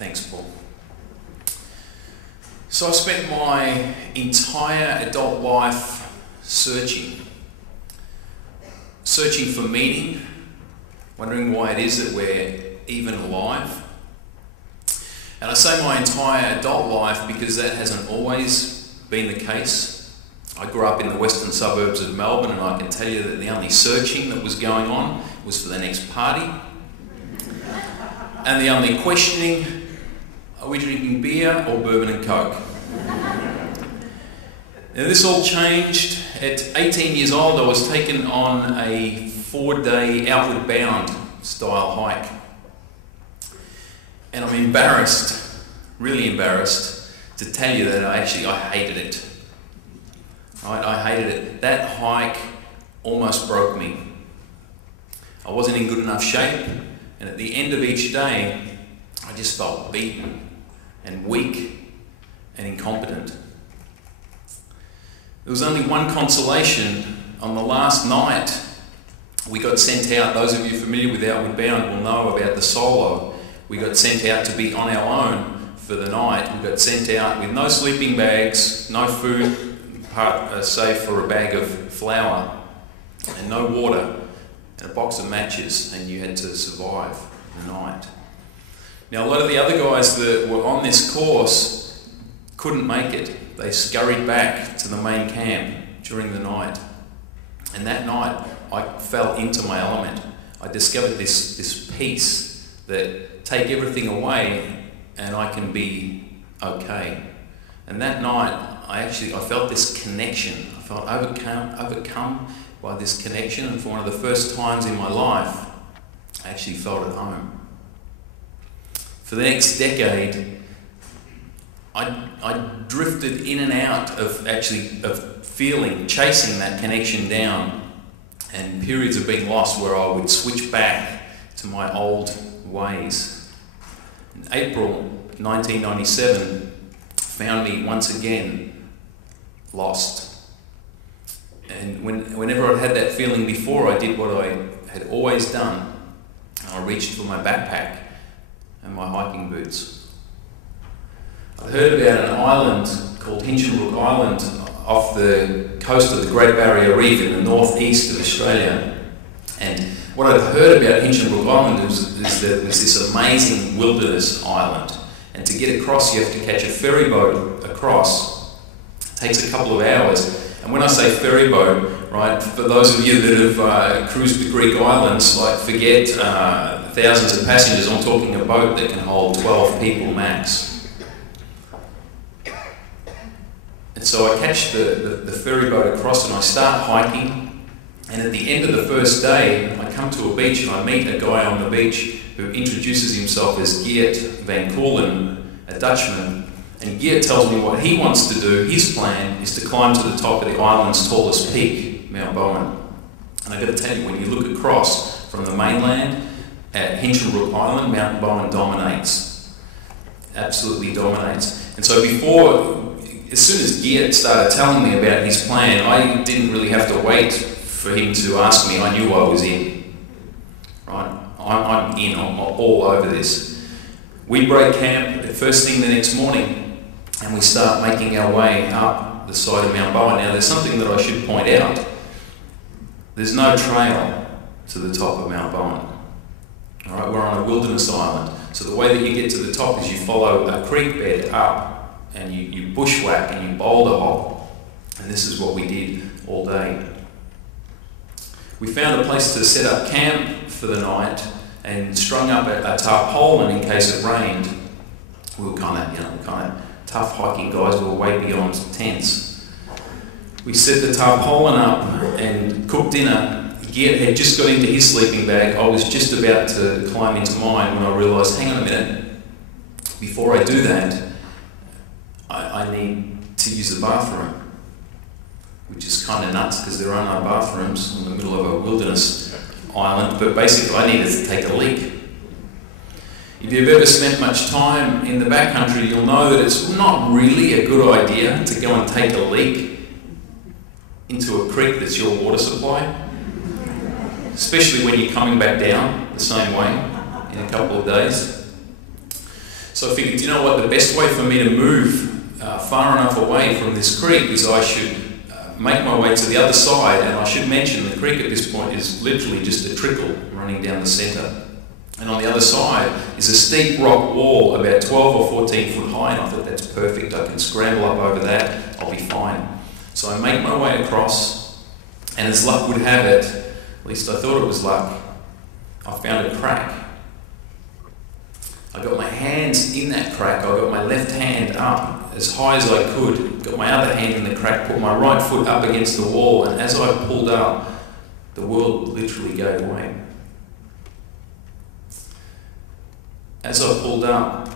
Thanks, Paul. So I spent my entire adult life searching for meaning, wondering why it is that we're even alive. And I say my entire adult life because that hasn't always been the case. I grew up in the western suburbs of Melbourne, and I can tell you that the only searching that was going on was for the next party. And the only questioning, are we drinking beer or bourbon and coke? Now this all changed. At 18 years old, I was taken on a 4-day outward bound style hike. And I'm embarrassed, really embarrassed, to tell you that I hated it. Right? I hated it. That hike almost broke me. I wasn't in good enough shape, and at the end of each day, I just felt beaten and weak and incompetent. There was only one consolation. On the last night, we got sent out. Those of you familiar with Outward Bound will know about the solo. We got sent out to be on our own for the night. We got sent out with no sleeping bags, no food, save for a bag of flour, and no water, and a box of matches, and you had to survive the night. Now, a lot of the other guys that were on this course couldn't make it. They scurried back to the main camp during the night. And that night, I fell into my element. I discovered this peace that take everything away and I can be okay. And that night, I felt this connection. I felt overcome by this connection, and for one of the first times in my life, I actually felt at home. For the next decade, I drifted in and out of chasing that connection down, and periods of being lost where I would switch back to my old ways. In April 1997 found me once again lost. And whenever I'd had that feeling before, I did what I had always done. I reached for my backpack and my hiking boots. I heard about an island called Hinchinbrook Island off the coast of the Great Barrier Reef in the northeast of Australia. And what I'd heard about Hinchinbrook Island is that it was this amazing wilderness island. And to get across, you have to catch a ferry boat across. It takes a couple of hours. And when I say ferry boat, right, for those of you that have cruised the Greek islands, forget thousands of passengers. I'm talking a boat that can hold 12 people max. And so I catch the ferry boat across and I start hiking. And at the end of the first day, I come to a beach and I meet a guy on the beach who introduces himself as Geert van Koolen, a Dutchman. And Geert tells me what he wants to do. His plan is to climb to the top of the island's tallest peak, Mount Bowen. And I've got to tell you, when you look across from the mainland at Hinchinbrook Island, Mount Bowen dominates. Absolutely dominates. And so as soon as Geert started telling me about his plan, I didn't really have to wait for him to ask me. I knew I was in. Right? I'm in. I'm all over this. We break camp the first thing the next morning, and we start making our way up the side of Mount Bowen. Now, there's something that I should point out. There's no trail to the top of Mount Bowen. All right, we're on a wilderness island. So the way that you get to the top is you follow a creek bed up, and you bushwhack and you boulder hop. And this is what we did all day. We found a place to set up camp for the night and strung up a tarpaulin in case it rained. We were kind of tough hiking guys. We were way beyond tents. We set the tarpaulin up and cooked dinner. Geert had just got into his sleeping bag. I was just about to climb into mine when I realised, hang on a minute, before I do that, I need to use the bathroom, which is kind of nuts because there are no bathrooms in the middle of a wilderness island, but basically I needed to take a leak. If you've ever spent much time in the backcountry, you'll know that it's not really a good idea to go and take a leak into a creek that's your water supply, especially when you're coming back down the same way in a couple of days. So I figured, you know what, the best way for me to move far enough away from this creek is I should make my way to the other side, and I should mention the creek at this point is literally just a trickle running down the centre. And on the other side is a steep rock wall about 12 or 14 foot high, and I thought that's perfect, I can scramble up over that, I'll be fine. So I make my way across, and as luck would have it, at least I thought it was luck, I found a crack. I got my hands in that crack, I got my left hand up as high as I could, got my other hand in the crack, put my right foot up against the wall, and as I pulled up, the world literally gave way. As I pulled up,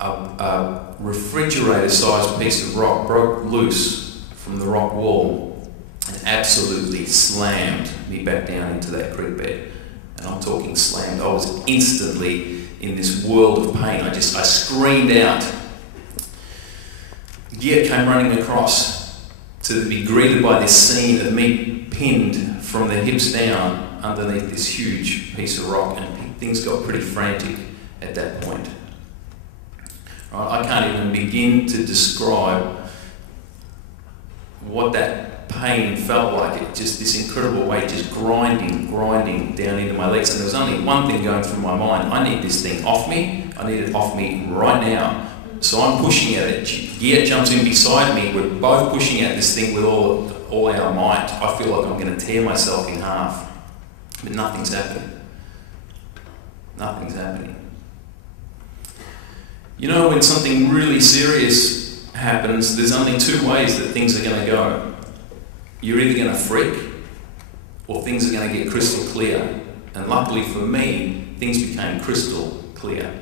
a refrigerator-sized piece of rock broke loose from the rock wall and absolutely slammed me back down into that creek bed. And I'm talking slammed. I was instantly in this world of pain. I screamed out. Geert came running across to be greeted by this scene of me pinned from the hips down underneath this huge piece of rock, and things got pretty frantic at that point. Right, I can't even begin to describe what that pain felt like. It just, this incredible weight just grinding down into my legs, and there was only one thing going through my mind: I need this thing off me, I need it off me right now. So I'm pushing at it, Geert jumps in beside me, we're both pushing at this thing with all our might. I feel like I'm going to tear myself in half, but nothing's happening. Nothing's happening. You know, when something really serious happens, there's only two ways that things are going to go. You're either going to freak, or things are going to get crystal clear. And luckily for me, things became crystal clear.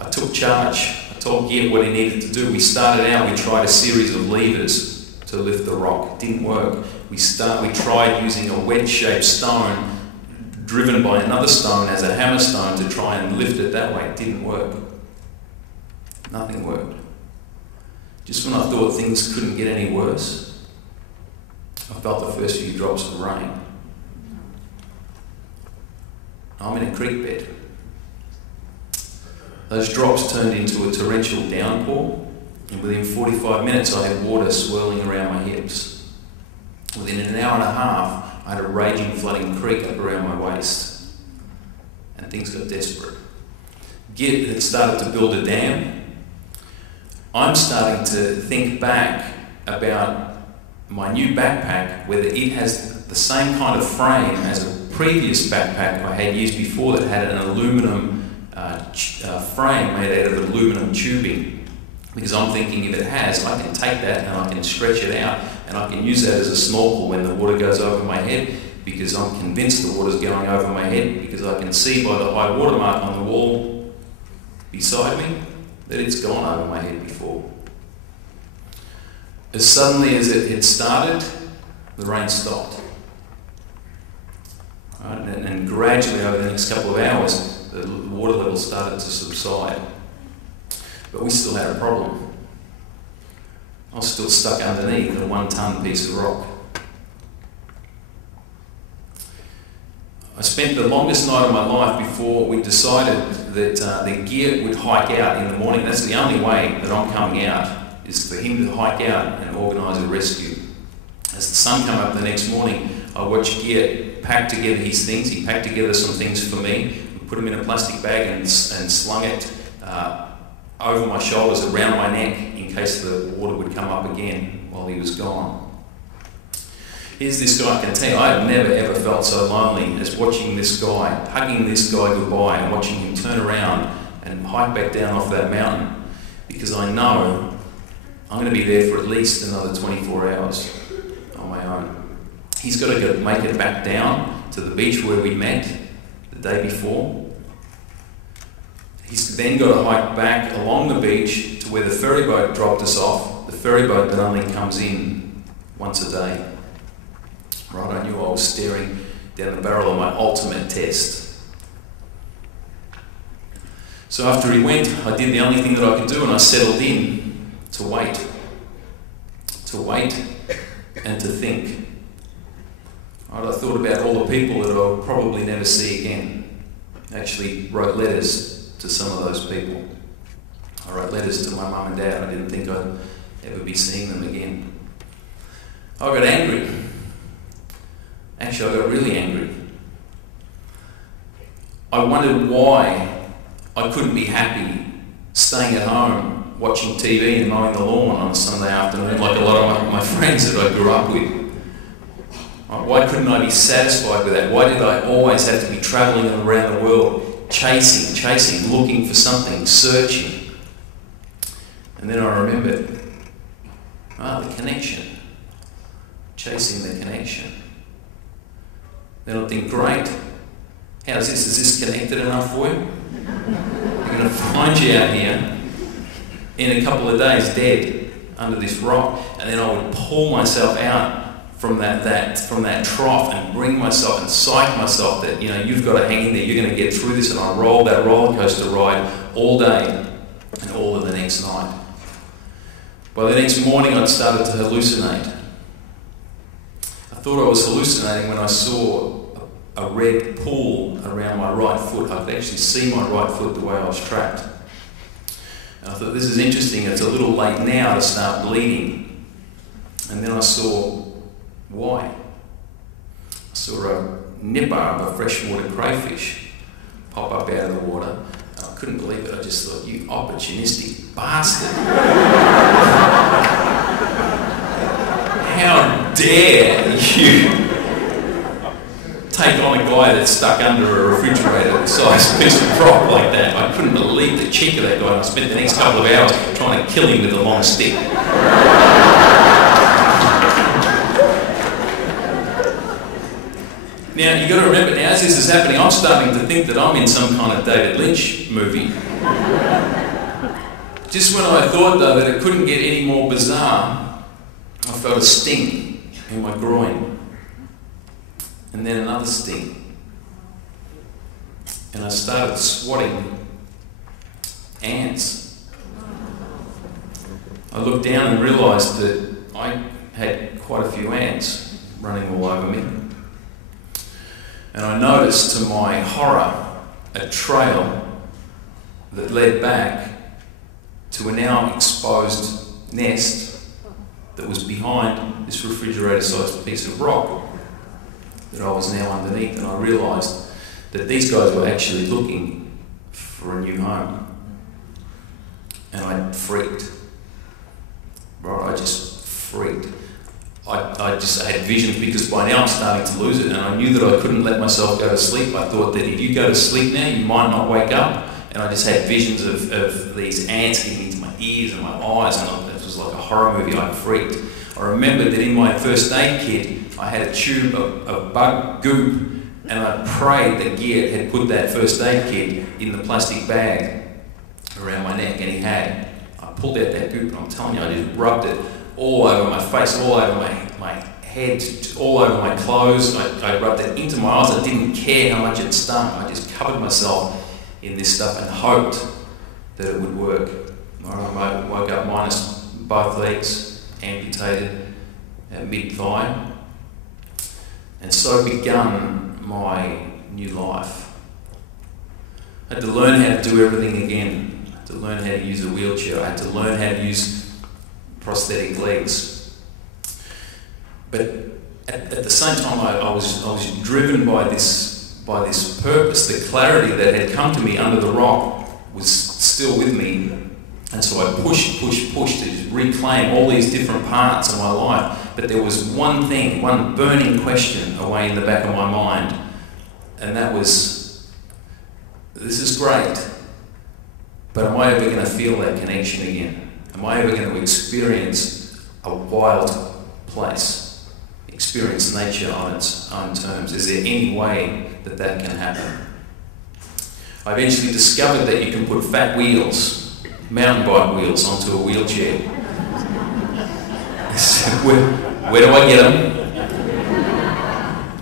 I took charge. I told Geert what he needed to do. We started out, we tried a series of levers to lift the rock. It didn't work. We tried using a wedge-shaped stone driven by another stone as a hammer stone to try and lift it that way. It didn't work. Nothing worked. Just when I thought things couldn't get any worse, I felt the first few drops of rain. I'm in a creek bed. Those drops turned into a torrential downpour, and within 45 minutes I had water swirling around my hips. Within an hour and a half, I had a raging flooding creek up around my waist, and things got desperate. Geert had started to build a dam. I'm starting to think back about my new backpack, whether it has the same kind of frame as a previous backpack I had used before that had an aluminum frame made out of aluminum tubing. Because I'm thinking if it has, I can take that and I can stretch it out and I can use that as a snorkel when the water goes over my head, because I'm convinced the water's going over my head, because I can see by the high water mark on the wall beside me that it's gone over my head before. As suddenly as it had started, the rain stopped. Right? And gradually over the next couple of hours, the water level started to subside. But we still had a problem. I was still stuck underneath a 1-ton piece of rock. I spent the longest night of my life before we decided that Geert would hike out in the morning. That's the only way that I'm coming out, is for him to hike out and organise a rescue. As the sun came up the next morning, I watched Geert pack together his things. He packed together some things for me. We put them in a plastic bag and slung it over my shoulders, around my neck, in case the water would come up again while he was gone. Here's this guy, I can tell you, I have never ever felt so lonely as watching this guy, hugging this guy goodbye and watching him turn around and hike back down off that mountain, because I know I'm going to be there for at least another 24 hours on my own. He's got to make it back down to the beach where we met the day before. He's then got to hike back along the beach to where the ferry boat dropped us off, the ferry boat that only comes in once a day. Right, I knew I was staring down the barrel of my ultimate test. So after he went, I did the only thing that I could do, and I settled in to wait. To wait and to think. Right, I thought about all the people that I'll probably never see again. I actually wrote letters to some of those people. I wrote letters to my mum and dad. I didn't think I'd ever be seeing them again. I got angry. Actually, I got really angry. I wondered why I couldn't be happy staying at home, watching TV and mowing the lawn on a Sunday afternoon like a lot of my friends that I grew up with. Why couldn't I be satisfied with that? Why did I always have to be travelling around the world, chasing, looking for something, searching? And then I remembered, the connection. Chasing the connection. Then I think, great. How's this? Is this connected enough for you? I'm going to find you out here in a couple of days dead under this rock, and then I would pull myself out from that trough and bring myself and psych myself that, you've got to hang in there, you're going to get through this. And I rolled that roller coaster ride all day and all of the next night. By the next morning I'd started to hallucinate. I thought I was hallucinating when I saw a red pool around my right foot. I could actually see my right foot the way I was trapped. And I thought, this is interesting, it's a little late now to start bleeding. And then I saw why. I saw a nipper of a freshwater crayfish pop up out of the water. And I couldn't believe it. I just thought, you opportunistic bastard. How dare you take on a guy that's stuck under a refrigerator-sized piece of rock like that? I couldn't believe the cheek of that guy, and I spent the next couple of hours trying to kill him with a long stick. Now, you've got to remember, now as this is happening, I'm starting to think that I'm in some kind of David Lynch movie. Just when I thought, though, that it couldn't get any more bizarre, I felt a sting in my groin. And then another sting. And I started swatting ants. I looked down and realised that I had quite a few ants running all over me. And I noticed, to my horror, a trail that led back to a now exposed nest that was behind this refrigerator-sized piece of rock that I was now underneath. And I realised that these guys were actually looking for a new home. And I freaked. Right, I just freaked. I just had visions, because by now I'm starting to lose it, and I knew that I couldn't let myself go to sleep. I thought that if you go to sleep now, you might not wake up. And I just had visions of these ants getting into my ears and my eyes, and it was like a horror movie. I freaked. I remembered that in my first aid kit, I had a tube of bug goop, and I prayed that Geert had put that first aid kit in the plastic bag around my neck, and he had. I pulled out that goop, and I'm telling you, I just rubbed it all over my face, all over my head, all over my clothes. I rubbed it into my eyes. I didn't care how much it stung. I just covered myself in this stuff and hoped that it would work. I woke up minus both legs, amputated at mid-thigh. And so begun my new life. I had to learn how to do everything again. I had to learn how to use a wheelchair. I had to learn how to use prosthetic legs. But at the same time, I was driven by this purpose. The clarity that had come to me under the rock was still with me, and so I pushed to reclaim all these different parts of my life. But there was one thing, one burning question away in the back of my mind, and that was, this is great, but am I ever going to feel that connection again? Am I ever going to experience a wild place, experience nature on its own terms? Is there any way that that can happen? I eventually discovered that you can put fat wheels, mountain bike wheels, onto a wheelchair. Where do I get them?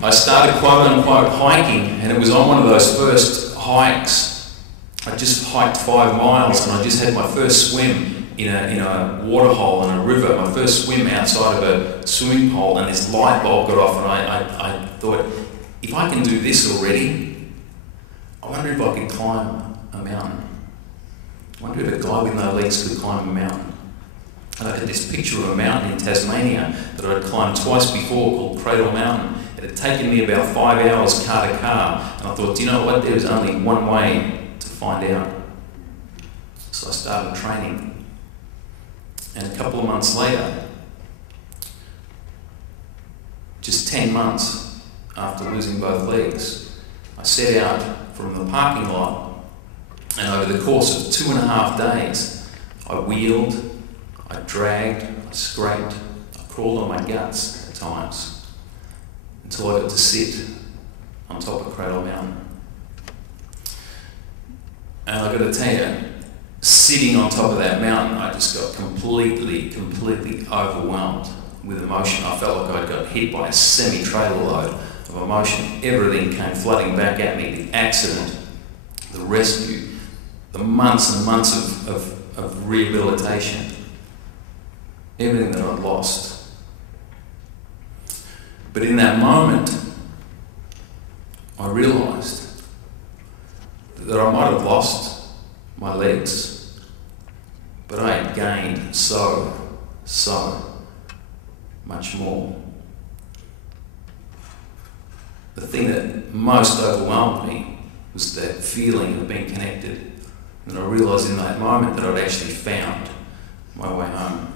I started quote unquote hiking, and it was on one of those first hikes. I just hiked 5 miles, and I just had my first swim in a waterhole in a river, my first swim outside of a swimming pool, and this light bulb got off, and I thought, if I can do this already, I wonder if I could climb a mountain. I wonder if a guy with no legs could climb a mountain. And I had this picture of a mountain in Tasmania that I'd climbed twice before called Cradle Mountain. It had taken me about 5 hours car to car, and I thought, do you know what, there was only one way to find out. So I started training. And a couple of months later, just 10 months after losing both legs, I set out from the parking lot, and over the course of 2.5 days, I wheeled, I dragged, I scraped, I crawled on my guts at times, until I got to sit on top of Cradle Mountain. And I've got to tell you, sitting on top of that mountain, I just got completely overwhelmed with emotion. I felt like I'd got hit by a semi-trailer load of emotion. Everything came flooding back at me. The accident, the rescue, the months and months of rehabilitation, everything that I'd lost. But in that moment, I realised that I might have lost my legs, but I had gained so much more. The thing that most overwhelmed me was that feeling of being connected. And I realised in that moment that I'd actually found my way home.